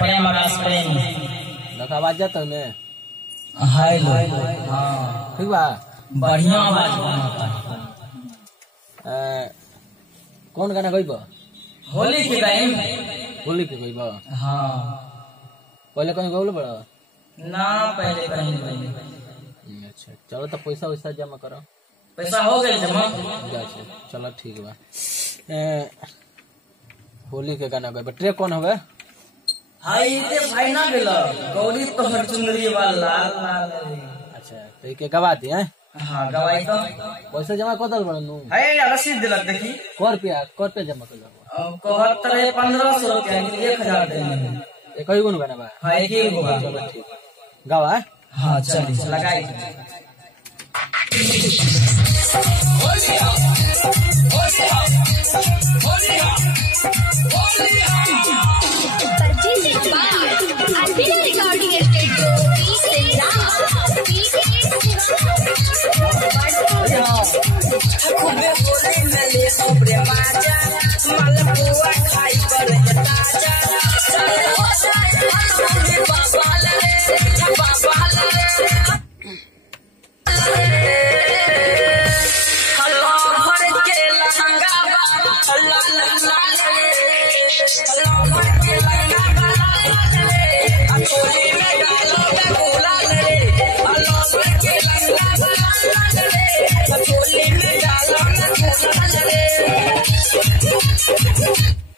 प्रेम रस प्रेम लगा आवाज जाता है हाय लो हाँ ठीक बा बढ़िया आवाज बनाता कौन गाना गई बा होली के टाइम होली के गई बा हाँ पहले कहीं गौले बड़ा ना पहले कहीं अच्छा चलो तो पैसा वैसा जमा करो पैसा हो गई जमा चलो ठीक बा होली के गाना गए ट्रे कौन हो गए हाय ये भाई ना गेला गौरी तो हर चुनरी वाला लाल लाल अच्छा तो के गवा दी हैं हां गवाई तो पैसा जमा कर दल बड़ा नु है रसीद दिलक देखी क रुपया जमा कर दो 1500 रुपया के 1000 देंगे एक ही गुन गाना बा हां एक ही होगा चलो ठीक गवा हां चलिए लगाई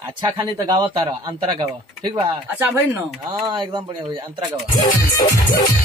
अच्छा खानी तो गावा तारा अंतरा गावा ठीक बा अच्छा भाई ना हाँ एकदम बढ़िया भाई अंतरा गावा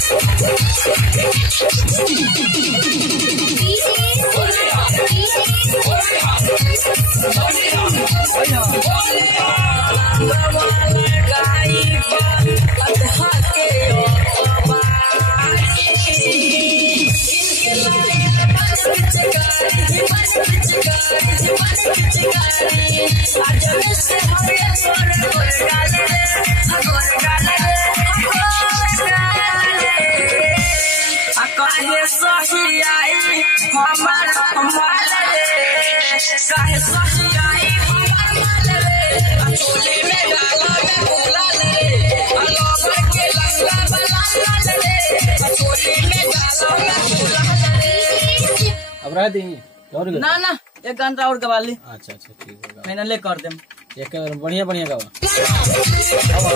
अब रह दी ना ना एक घंटा और गवा ली अच्छा अच्छा ठीक है फाइनल कर देम एक बढ़िया बढ़िया गावा